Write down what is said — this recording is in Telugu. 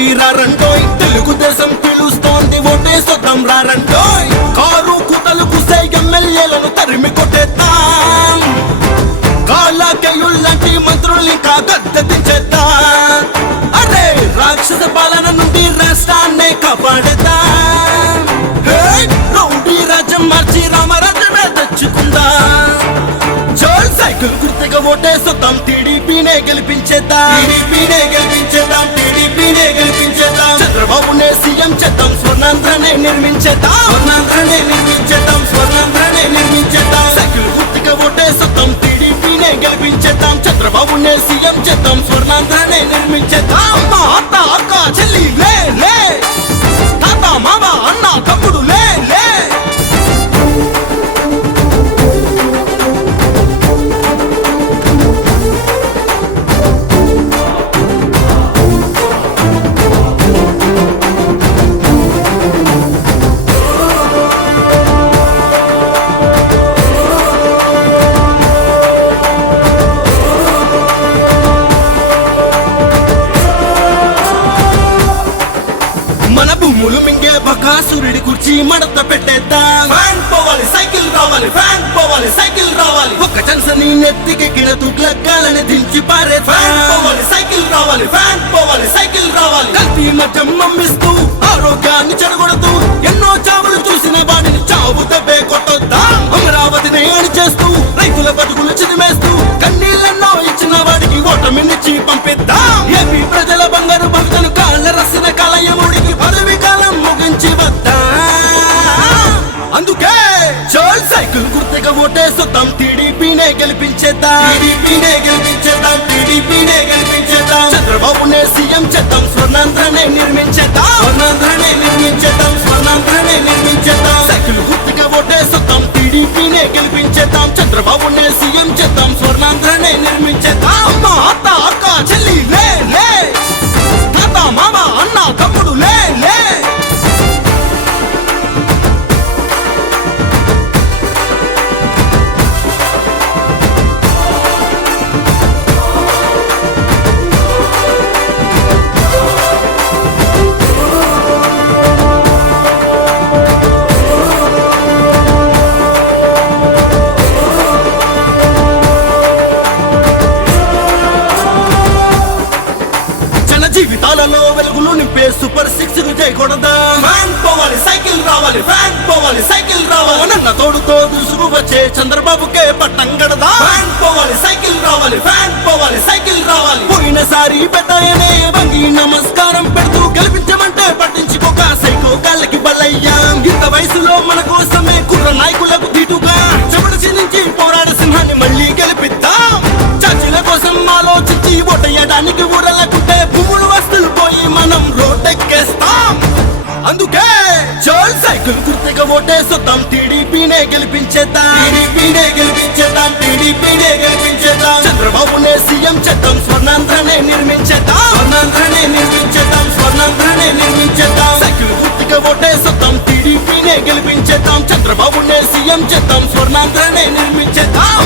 రండి రారండోయ్, తెలుగుదేశం పిలుస్తోంది ఓటేసొద్దాం రారండోయ్. కారు కుతలు కుసే ఎమ్మెల్యేలను తరిమి కొట్టేద్దాం, కాళ్ళకేయుళ్ళంటి మంత్రుల్ని ఇంకా గద్దె దించేద్దాం. అరే రాక్షస పాలన నుండి రాష్ట్రాన్నే కాపాడేద్దాం. రౌడీ రాజ్యం మార్చి రామరాజ్యమే తెచ్చుకుందాం. చల్ సైకిల్ గుర్తుగా ఓటేసొద్దాం, టీడీపీనే గెలిపించేద్దాం, టీడీపీనే గెలిపించేద్దాం, టీడీపీనే గెలిపించేద్దాం. చంద్రబాబునే సీఎం చేద్దాం, స్వర్ణాంధ్రనే నిర్మించేద్దాం, స్వర్ణాంధ్రనే నిర్మించేద్దాం, స్వర్ణాంధ్రనే నిర్మించేద్దాం. సైకిల్ గుర్తుగా ఓటేసొద్దాం, టీడీపీనే గెలిపించేద్దాం. చంద్రబాబునే సీఎం చేద్దాం, స్వర్ణాంధ్రనే నిర్మించేద్దాం. అమ్మ అత్త అక్క చెల్లి లే లే, తాత మామ అన్న తమ్ముడు లే లే. మన భూములు మింగే బకాసురుడి కుర్చీ మడత పెట్టేద్దాం. ఫ్యాన్ పోవాలి సైకిల్ రావాలి, ఫ్యాన్ పోవాలి సైకిల్ రావాలి. ఒక్క ఛాన్స్ని నెత్తికెక్కిన తుగ్లక్కాలని దించి పారే. ఫ్యాన్ పోవాలి సైకిల్ రావాలి, ఫ్యాన్ పోవాలి సైకిల్ రావాలి. కల్తీ మద్యం అమ్మిస్తూ ఆరోగ్యాన్ని చెడగొడుతూ ఎన్నో చావులు చూసిన వాడిని చావు దెబ్బే కొట్టొద్దాం. అమరావతిని అణిచేస్తూ రైతుల బతుకులు చిదిమేస్తూ కన్నీళ్ళెన్నో ఇచ్చిన వాడికి ఓటమినిచ్చి పంపిద్దాం. ఏపీ ప్రజల బంగారు భవితను కాళ్ళ రసిన కలయముడికి పదవి కాలం ముగించి వద్దాం. అందుకే చల్ సైకిల్ గుర్తుగా ఓటేసొద్దాం, టీడీపీనే గెలిపించేద్దాం, టీడీపీనే గెలిపించేద్దాం, టీడీపీనే గెలిపించేద్దాం. చంద్రబాబునే సీఎం చేద్దాం, స్వర్ణాంధ్రనే నిర్మించేద్దాం, స్వర్ణాంధ్రనే నిర్మించేద్దాం, స్వర్ణాంధ్రనే నిర్మించేద్దాం. సైకిల్ గుర్తుగా ఓటేసొద్దాం, టీడీపీనే గెలిపించేద్దాం. చంద్రబాబునే సీఎం చేద్దాం, స్వర్ణాంధ్రనే నిర్మించేద్దాం. అమ్మ అత్త అక్క చెల్లి లే లే, తాత మామ అన్న తమ్ముడు లే లే. జీవితాలలో వెలుగులు నింపే సూపర్ సిక్స్ చేయకూడదా. ఫ్యాన్ పోవాలి సైకిల్ రావాలి, ఫ్యాన్ పోవాలి సైకిల్ రావాలి. నన్న తోడుతో దుసుగు వచ్చే చంద్రబాబుకే పట్టం గడదా. ఫ్యాన్ పోవాలి సైకిల్ రావాలి, ఫ్యాన్ పోవాలి సైకిల్ రావాలి. పోయినసారి పెద్దయనే వంగి నమస్కారం పెడుతూ గెలిపించమంటే పట్టించుకోక సైకో కాళ్ళకి బలయ్యాం. ఇంత వయసులో మన కోసమే కుర్ర నాయకులకు దీటుగా చెమటచి నుంచి పోరాడ సింహాన్ని మళ్ళీ గెలిపిద్దాం. చర్చిల కోసం ఆలోచించి ఓటేయడానికి ఊరలకుంటే భూములు వస్తువులు పోయి మనం రోడ్డెక్కేస్తాం. అందుకే చల్ సైకిల్ గుర్తుగా ఓటేసొద్దాం, టీడీపీనే గెలిపించేద్దాం, టీడీపీనే గెలిపించేద్దాం, టీడీపీనే గెలిపించేద్దాం. చంద్రబాబునే సీఎం చేద్దాం, స్వర్ణాంధ్రనే నిర్మించేద్దాం, స్వర్ణాంధ్రనే నిర్మించేద్దాం, స్వర్ణాంధ్రనే నిర్మించేద్దాం. సైకిల్ గుర్తుగా ఓటేసొద్దాం, టీడీపీనే గెలిపించేద్దాం. చంద్రబాబునే సీఎం చేద్దాం, స్వర్ణాంధ్రనే నిర్మించేద్దాం.